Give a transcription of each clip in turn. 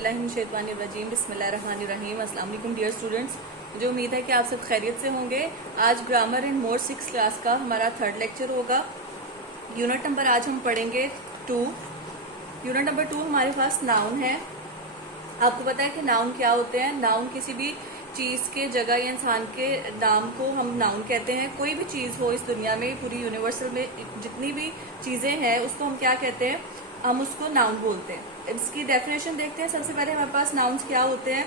बिस्मिल्लाहिर्रहमानिर्रहीम बिस्मिल्लाहिर्रहमानिर्रहीम। अस्सलाम वालेकुम डियर स्टूडेंट्स, मुझे उम्मीद है कि आप सब खैरियत से होंगे। आज ग्रामर इन मोर 6 क्लास का हमारा 3rd लेक्चर होगा। यूनिट नंबर आज हम पढ़ेंगे 2। यूनिट नंबर 2 हमारे पास नाउन है। आपको पता है कि नाउन क्या होते हैं। नाउन किसी भी चीज के, जगह या इंसान के नाम को हम नाउन कहते हैं। कोई भी चीज हो इस दुनिया में, पूरी यूनिवर्सल में जितनी भी चीजें हैं उसको हम क्या कहते हैं, हम उसको नाउन बोलते हैं। इसकी डेफिनेशन देखते हैं। सबसे पहले हमारे पास नाउन्स क्या होते हैं।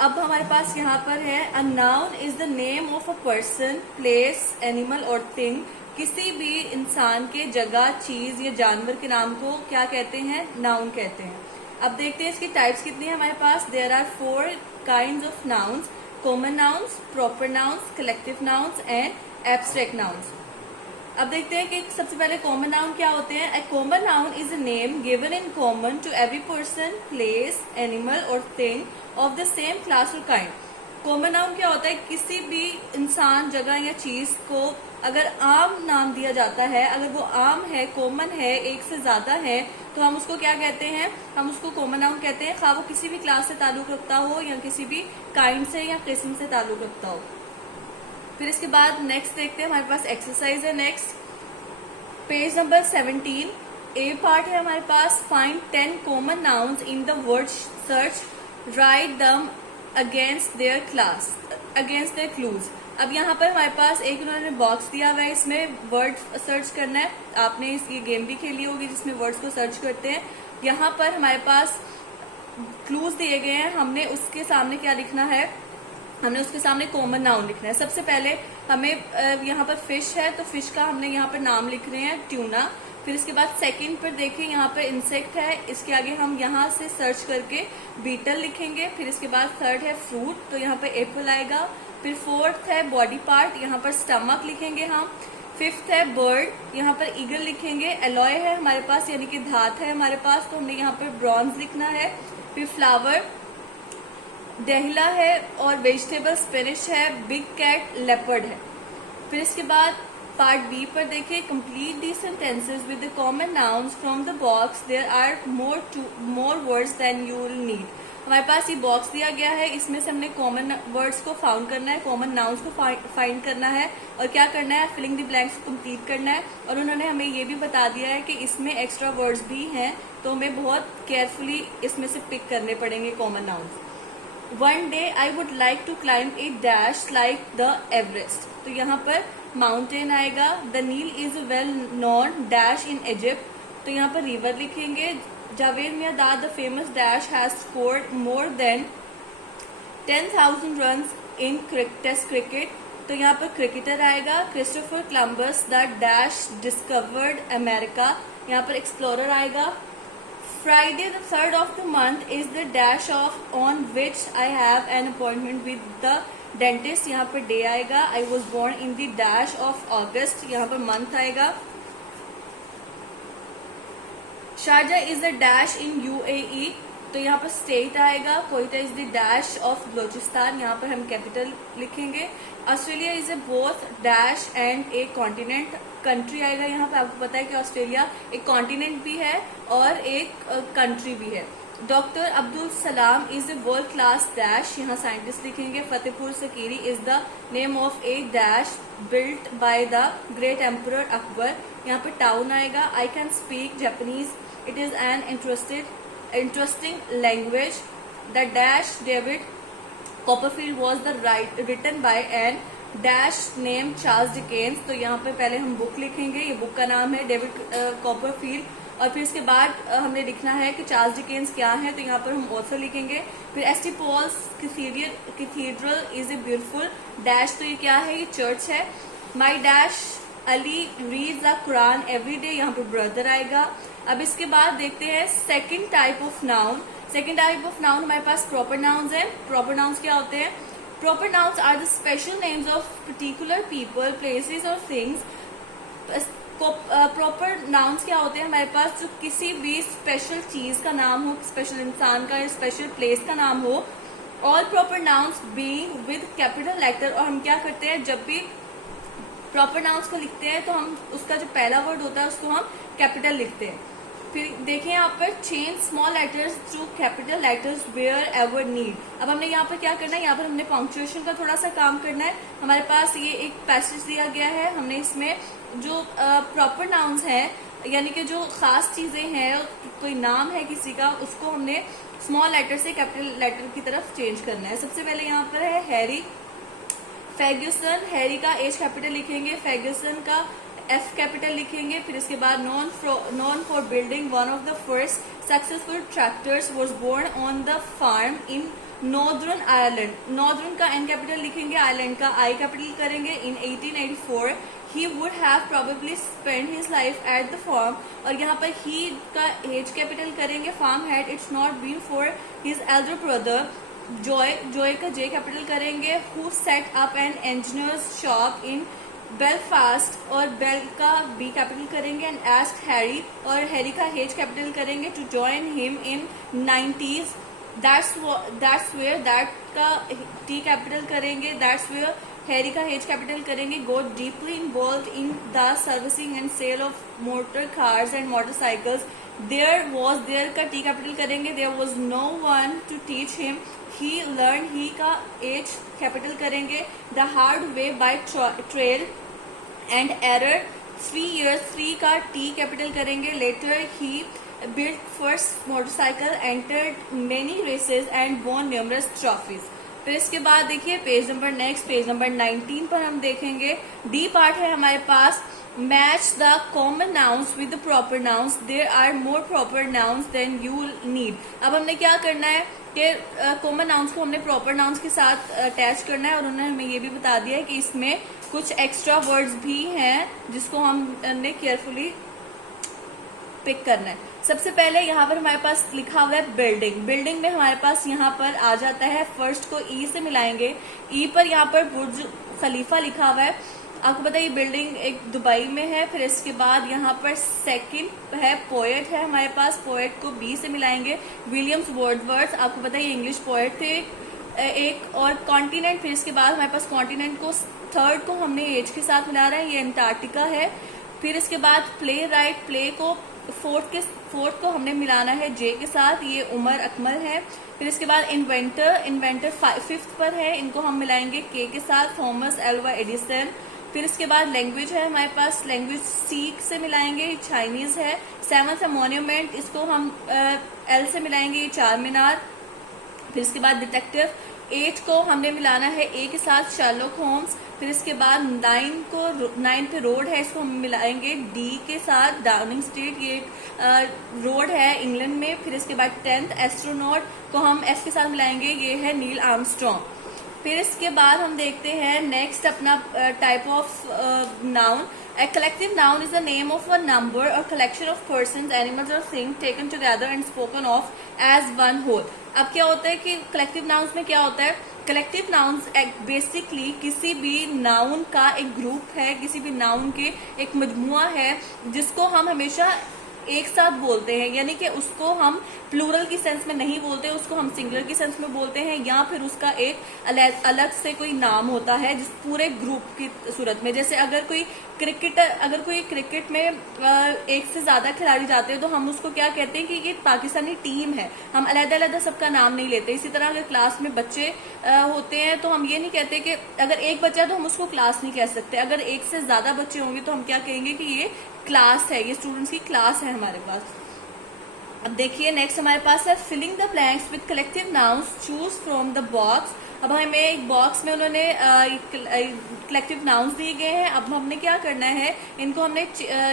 अब हमारे पास यहाँ पर है, a noun is the name of a person, place, animal और थिंग। किसी भी इंसान के, जगह, चीज या जानवर के नाम को क्या कहते हैं, नाउन कहते हैं। अब देखते हैं इसकी टाइप्स कितनी है हमारे पास। There are 4 kinds of nouns: common nouns, proper nouns, collective nouns and abstract nouns. अब देखते हैं कि सबसे पहले कॉमन नाउन क्या होते हैं। A common noun is a name given in common to every person, place, animal और thing of the same class और काइंड। कॉमन नाउन क्या होता है, किसी भी इंसान, जगह या चीज को अगर आम नाम दिया जाता है, अगर वो आम है, कॉमन है, एक से ज्यादा है, तो हम उसको क्या कहते हैं, हम उसको कॉमन नाउन कहते हैं। खा वो किसी भी क्लास से ताल्लुक रखता हो या किसी भी काइंड से या किस्म से ताल्लुक रखता हो। फिर इसके बाद नेक्स्ट देखते हैं, हमारे पास एक्सरसाइज है। Next page number 17, A part है हमारे पास। Find 10 common nouns in the word search, write them against their class, against their clues. अब यहाँ पर हमारे पास एक उन्होंने बॉक्स दिया हुआ है, इसमें वर्ड सर्च करना है। आपने इसकी गेम भी खेली होगी जिसमें वर्ड्स को सर्च करते हैं। यहाँ पर हमारे पास क्लूज दिए गए हैं, हमने उसके सामने क्या लिखना है, हमने उसके सामने कॉमन नाउन लिखना है। सबसे पहले हमें यहाँ पर फिश है तो फिश का हमने यहाँ पर नाम लिख रहे हैं, ट्यूना। फिर इसके बाद सेकंड पर देखें, यहाँ पर इंसेक्ट है, इसके आगे हम यहाँ से सर्च करके बीटल लिखेंगे। फिर इसके बाद थर्ड है फ्रूट, तो यहाँ पर एप्पल आएगा। फिर फोर्थ है बॉडी पार्ट, यहाँ पर स्टमक लिखेंगे हम। फिफ्थ है बर्ड, यहाँ पर ईगल लिखेंगे। एलॉय है हमारे पास, यानी कि धात है हमारे पास, तो हमने यहाँ पर ब्रॉन्ज लिखना है। फिर फ्लावर डेहिला है और वेजिटेबल स्पिनिश है। बिग कैट लेपर्ड है। फिर इसके बाद पार्ट बी पर देखिए, complete the sentences with the common nouns from the box, there are more words than you will need. हमारे पास ये बॉक्स दिया गया है, इसमें से हमने कॉमन वर्ड्स को फाउंड करना है, कॉमन नाउन्स को फाइंड करना है और क्या करना है, फिलिंग द ब्लैंक्स कंप्लीट करना है। और उन्होंने हमें ये भी बता दिया है कि इसमें एक्स्ट्रा वर्ड्स भी हैं, तो हमें बहुत केयरफुली इसमें से पिक करने पड़ेंगे common nouns. One day I would like to climb a dash like the Everest. तो यहाँ पर माउंटेन आएगा। The Nile is a well known dash in Egypt. तो यहाँ पर रिवर लिखेंगे। Javed Miandad the famous dash has scored more than 10,000 runs in test cricket, तो यहाँ पर क्रिकेटर आएगा। Christopher Columbus the dash discovered America, यहाँ पर एक्सप्लोरर आएगा। Friday the 3rd of the month is the dash of on which I have an appointment with the dentist, यहाँ per day आएगा। I was born in the dash of August, यहाँ per month आएगा। Sharjah is the dash in UAE, तो यहाँ पर state आएगा। Quetta is the dash of Balochistan, यहाँ पर हम कैपिटल लिखेंगे। Australia is A both dash and A continent, country आएगा। यहाँ पे आपको पता है कि ऑस्ट्रेलिया एक कॉन्टिनेंट भी है और एक कंट्री भी है। Doctor Abdul Salam is a world class dash, यहाँ साइंटिस्ट लिखेंगे। Fatehpur Sikri is the name of a dash built by the great emperor Akbar, यहाँ पे टाउन आएगा। I can speak Japanese, it is an interesting language. The dash David Copperfield was the written by an dash name Charles Dickens, तो यहाँ पे पहले हम book लिखेंगे, ये बुक का नाम है डेविड कॉपरफील्ड। और फिर इसके बाद हमने लिखना है कि चार्ल्स डिकेन्स क्या है, तो यहाँ पर हम ऑथर लिखेंगे। फिर S T Paul's cathedral is a beautiful dash, तो ये क्या है, ये चर्च है। My dash Ali reads the Quran every day, यहाँ पर ब्रदर आएगा। अब इसके बाद देखते हैं second type of noun. Second type of noun हमारे पास प्रॉपर नाउन्स है। प्रॉपर नाउन्स क्या होते हैं, proper nouns are the special names of particular people, places or things. Proper nouns क्या होते हैं हमारे पास, जो किसी भी स्पेशल चीज का नाम हो, स्पेशल इंसान का या स्पेशल प्लेस का नाम हो। All proper nouns being with capital letter, और हम क्या करते हैं, जब भी प्रॉपर नाउन्स को लिखते हैं तो हम उसका जो पहला वर्ड होता है उसको हम कैपिटल लिखते हैं। फिर देखें यहाँ पर change small letters to capital letters where ever need. अब हमने यहाँ पर क्या करना है, यहाँ पर हमने पंक्चुएशन का थोड़ा सा काम करना है। हमारे पास ये एक पैसेज दिया गया है, हमने इसमें जो प्रॉपर नाउन्स हैं यानी कि जो खास चीजें हैं, कोई नाम है किसी का, उसको हमने स्मॉल लेटर से कैपिटल लेटर की तरफ चेंज करना है। सबसे पहले यहाँ पर है हैरी, फर्ग्यूसन, हैरी का एच कैपिटल लिखेंगे, फर्ग्यूसन का एफ कैपिटल लिखेंगे। फिर इसके बाद known for building one of the first successful tractors was born on the farm in Northern Ireland. Northern का एन कैपिटल लिखेंगे, आयरलैंड का आई कैपिटल करेंगे। इन 1884 he would have probably spent his life at the farm, और यहाँ पर he का H capital करेंगे, farm had its not been for his elder brother. Joy का जे कैपिटल करेंगे, who set up an engineer's shop in Belfast, और Bel का B capital करेंगे। एंड आस्क्ड हैरी, और हैरी का एच कैपिटल करेंगे, to join him in 90s। That's where, that का T capital करेंगे, दैट्स वेयर हैरी का एच कैपिटल करेंगे। Got deeply involve in the servicing and cell of motor cars and motorcycles. There का T capital करेंगे, there was no one to teach him. He learn, he का H capital करेंगे। The hard way by trail and error 3 years, 3 का T capital करेंगे। Later he built first motorcycle, entered many races and won numerous trophies। फिर इसके बाद देखिए page number 19 पर हम देखेंगे डी पार्ट है हमारे पास। Match the common nouns with the proper nouns, there are more proper nouns than you need. अब हमने क्या करना है कि कॉमन नाउन्स को हमने प्रॉपर नाउन्स के साथ अटैच करना है, और उन्होंने हमें ये भी बता दिया है कि इसमें कुछ एक्स्ट्रा वर्ड्स भी हैं जिसको हमने केयरफुली पिक करना है। सबसे पहले यहाँ पर हमारे पास लिखा हुआ है बिल्डिंग। बिल्डिंग में हमारे पास यहाँ पर आ जाता है, फर्स्ट को ई से मिलाएंगे, ई पर यहाँ पर बुर्ज खलीफा लिखा हुआ है। आपको पता है ये बिल्डिंग एक दुबई में है। फिर इसके बाद यहाँ पर सेकंड है पोएट है हमारे पास, पोएट को बी से मिलाएंगे, विलियम्स वर्ड्सवर्थ, आपको पता है ये इंग्लिश पोएट थे एक। और कॉन्टिनेंट, फिर इसके बाद हमारे पास कॉन्टिनेंट को थर्ड को हमने एज के साथ मिला रहा है, ये अंटार्कटिका है। फिर इसके बाद प्ले राइट, प्ले को फोर्थ को हमने मिलाना है जे के साथ, ये उमर अकमल है। फिर इसके बाद इन्वेंटर फिफ्थ पर है, इनको हम मिलाएंगे के के साथ, थॉमस एल्वा एडिसन। फिर इसके बाद लैंग्वेज है हमारे पास, लैंग्वेज सी से मिलाएंगे, चाइनीज है। सेवंथ है मॉन्यूमेंट, इसको हम एल से मिलाएंगे, चार मीनार। फिर इसके बाद डिटेक्टिव, 8 को हमने मिलाना है ए के साथ, शार्लॉक होम्स। फिर इसके बाद 9 पे रोड है, इसको हम मिलाएंगे डी के साथ, डाउनिंग स्ट्रीट, ये रोड है इंग्लैंड में। फिर इसके बाद 10th एस्ट्रोनॉट को हम एफ के साथ मिलाएंगे, ये है नील आर्मस्ट्रॉन्ग। फिर इसके बाद हम देखते हैं नेक्स्ट अपना type of noun. A collective noun is the name of a number or collection of persons, animals or things taken together and spoken of as one whole। अब क्या होता है कि कलेक्टिव नाउन्स में क्या होता है, कलेक्टिव नाउन्स बेसिकली किसी भी नाउन का एक ग्रुप है, किसी भी नाउन के एक मजमुआ है जिसको हम हमेशा एक साथ बोलते हैं, यानी कि उसको हम प्लूरल की सेंस में नहीं बोलते, उसको हम सिंगुलर की सेंस में बोलते हैं, या फिर उसका एक अलग से कोई नाम होता है जिस पूरे ग्रुप की सूरत में। जैसे अगर कोई क्रिकेट में एक से ज्यादा खिलाड़ी जाते हैं तो हम उसको क्या कहते हैं कि ये पाकिस्तानी टीम है, हम अलग-अलग सबका नाम नहीं लेते। इसी तरह अगर क्लास में बच्चे होते हैं तो हम ये नहीं कहते कि अगर एक बच्चा है तो हम उसको क्लास नहीं कह सकते, अगर एक से ज्यादा बच्चे होंगे तो हम क्या कहेंगे कि ये क्लास है, ये स्टूडेंट्स की क्लास है हमारे पास। अब देखिए नेक्स्ट हमारे पास है filling the blanks with collective nouns, choose from the box. अब हमें एक बॉक्स में उन्होंने कलेक्टिव नाउन्स दिए गए हैं, अब हमने क्या करना है, इनको हमने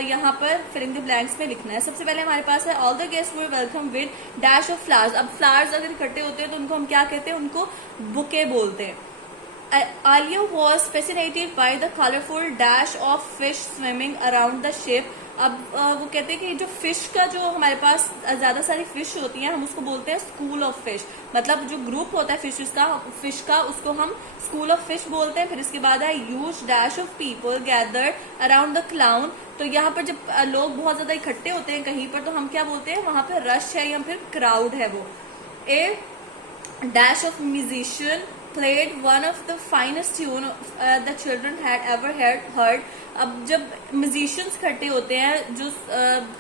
यहाँ पर फिलिंग द ब्लैंक्स में लिखना है। सबसे पहले हमारे पास है all the guest were welcome with dash of flowers. अब फ्लावर्स अगर इकट्ठे होते हैं तो उनको हम क्या कहते हैं, उनको बुके बोलते हैं। Alia was fascinated by the colorful dash of fish swimming around the ship। अब वो कहते हैं कि जो फिश का, जो हमारे पास ज्यादा सारी फिश होती हैं, हम उसको बोलते हैं स्कूल ऑफ फिश। मतलब जो ग्रुप होता है फिश का उसको हम स्कूल ऑफ फिश बोलते हैं। फिर इसके बाद है huge dash of people gathered around the clown. तो यहाँ पर जब लोग बहुत ज्यादा इकट्ठे होते हैं कहीं पर तो हम क्या बोलते हैं, वहां पर रश है या फिर क्राउड है वो। A dash of musician played one of the finest tune the children had ever heard. अब जब म्यूजिशियंस इकट्ठे होते हैं जो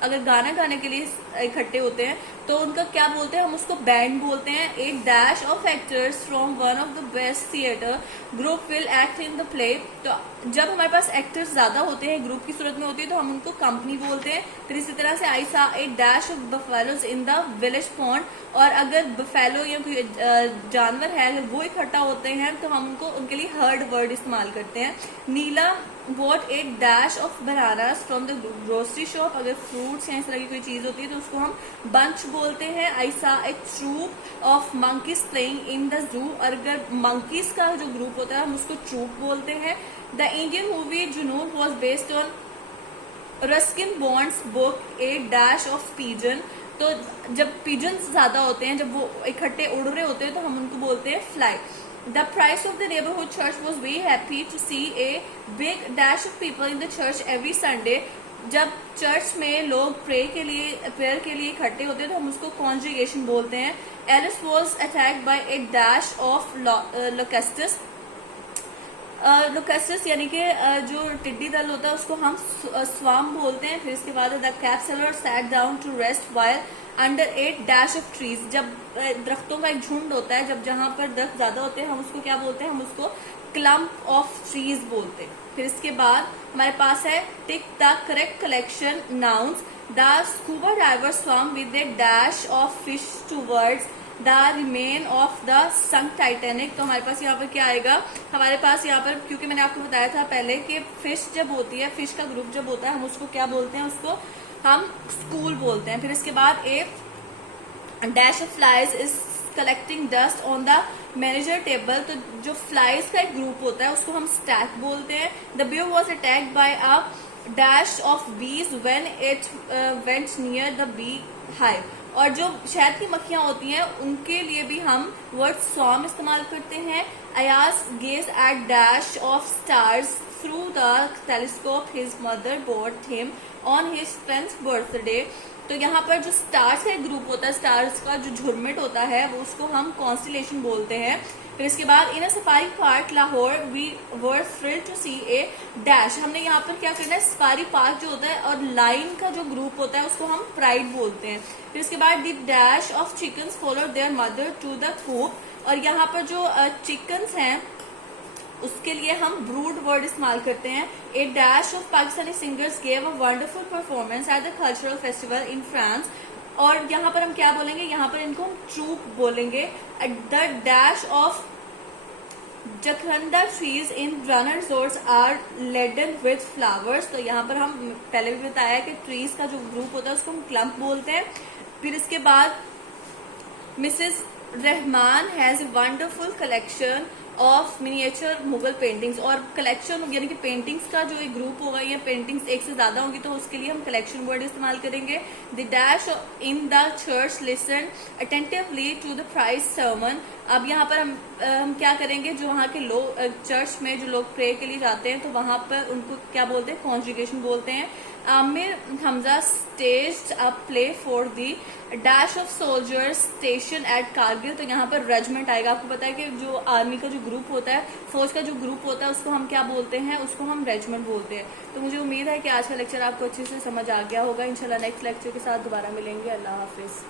अगर गाना गाने के लिए इकट्ठे होते हैं तो उनका क्या बोलते हैं, हम उसको बैंड बोलते हैं. A dash of actors from one of the best theatre group will act in the play. तो जब हमारे पास एक्टर्स ज्यादा होते हैं, ग्रुप की सूरत में होती है, तो हम उनको कंपनी बोलते हैं. फिर इसी तरह से I saw a dash of buffaloes in the village pond. और अगर बफेलो या कोई जानवर है अगर वो इकट्ठा होते हैं तो हम उनको उनके लिए हर्ड वर्ड इस्तेमाल करते हैं. Neela bought a dash of bananas from the grocery shop. अगर फ्रूट्स या इस तरह की कोई चीज होती है तो उसको हम बंच बोलते हैं. I saw a troop of monkeys playing in the zoo. और अगर मंकीज का जो ग्रुप होता है हम उसको ट्रूप बोलते हैं. द इंडियन मूवी जुनून was based on Ruskin bonds book A dash of pigeon. तो जब पिजन्स ज्यादा होते हैं, जब वो इकट्ठे उड़ रहे होते हैं तो हम उनको बोलते हैं fly. The priest of the neighborhood church was very happy to see a big dash of people in the church every Sunday. जब चर्च में लोग प्रेयर के लिए इकट्ठे होते हैं तो हम उसको कॉन्ग्रीगेशन बोलते हैं. Alice was attacked by a dash of locusts. Locusts यानी कि जो टिड्डी दल होता है उसको हम स्वाम बोलते हैं. फिर इसके बाद the capsular sat down to rest while under a dash of trees. जब दरख्तों का एक झुंड होता है, जब जहां पर दरख्त ज्यादा होते हैं हम उसको क्या बोलते हैं, हम उसको क्लम्प ऑफ ट्रीज बोलते हैं. फिर इसके बाद हमारे पास है tick the correct collection nouns. The scuba diver swum with a dash of fish towards the remain of the sunk Titanic. तो हमारे पास यहाँ पर क्या आएगा, हमारे पास यहाँ पर, क्योंकि मैंने आपको बताया था पहले कि फिश जब होती है, फिश का ग्रुप जब होता है हम उसको क्या बोलते हैं, उसको हम स्कूल बोलते हैं. फिर इसके बाद a dash of flies is collecting dust on the manager table. तो जो फ्लाइज का एक ग्रुप होता है उसको हम स्टैक बोलते हैं. The bee was attacked by a dash of bees when it went near the bee hive. और जो शहद की मक्खियां होती हैं उनके लिए भी हम वर्ड स्वॉर्म इस्तेमाल करते हैं. Ayaz gaze at dash of stars through the telescope his mother bought him on his 10th birthday. तो यहाँ पर जो स्टार्स का ग्रुप होता है, स्टार्स का जो झुरमिट होता है वो उसको हम कॉन्स्टिलेशन बोलते हैं. फिर इसके बाद in a safari park Lahore we were thrilled to see a dash. हमने यहाँ पर क्या करना है, सफारी पार्क जो होता है और लाइन का जो ग्रुप होता है उसको हम प्राइड बोलते हैं. फिर इसके बाद the dash of chickens followed their mother to the coop. और यहाँ पर जो चिकन्स हैं उसके लिए हम ब्रूड वर्ड इस्तेमाल करते हैं. A dash of Pakistani singers gave a wonderful performance at the cultural festival in France. और यहाँ पर हम क्या बोलेंगे, यहाँ पर इनको हम ट्रूप बोलेंगे. The dash of jacaranda trees in runner resorts are laden with flowers. तो यहाँ पर हम पहले भी बताया कि ट्रीज का जो ग्रुप होता है उसको हम क्लम्प बोलते हैं. फिर इसके बाद Mrs Rahman has a wonderful collection of miniature Mughal paintings. और कलेक्शन यानी कि पेंटिंग्स का जो एक ग्रुप होगा या पेंटिंग्स एक से ज्यादा होंगी तो उसके लिए हम कलेक्शन वर्ड इस्तेमाल करेंगे. The dash in the church listen attentively to the prize sermon. अब यहाँ पर हम क्या करेंगे, जो वहाँ के लोग चर्च में जो लोग प्रे के लिए जाते हैं तो वहां पर उनको क्या बोलते हैं, कॉन्जुगेशन बोलते हैं. Aamir Hamza staged a play for the dash of soldiers station at Kargil. तो यहाँ पर रेजिमेंट आएगा. आपको पता है कि जो आर्मी का जो ग्रुप होता है, फौज का जो ग्रुप होता है उसको हम क्या बोलते हैं, उसको हम रेजिमेंट बोलते हैं. तो मुझे उम्मीद है कि आज का लेक्चर आपको अच्छे से समझ आ गया होगा. इंशाल्लाह नेक्स्ट लेक्चर के साथ दोबारा मिलेंगे. अल्लाह हाफिज.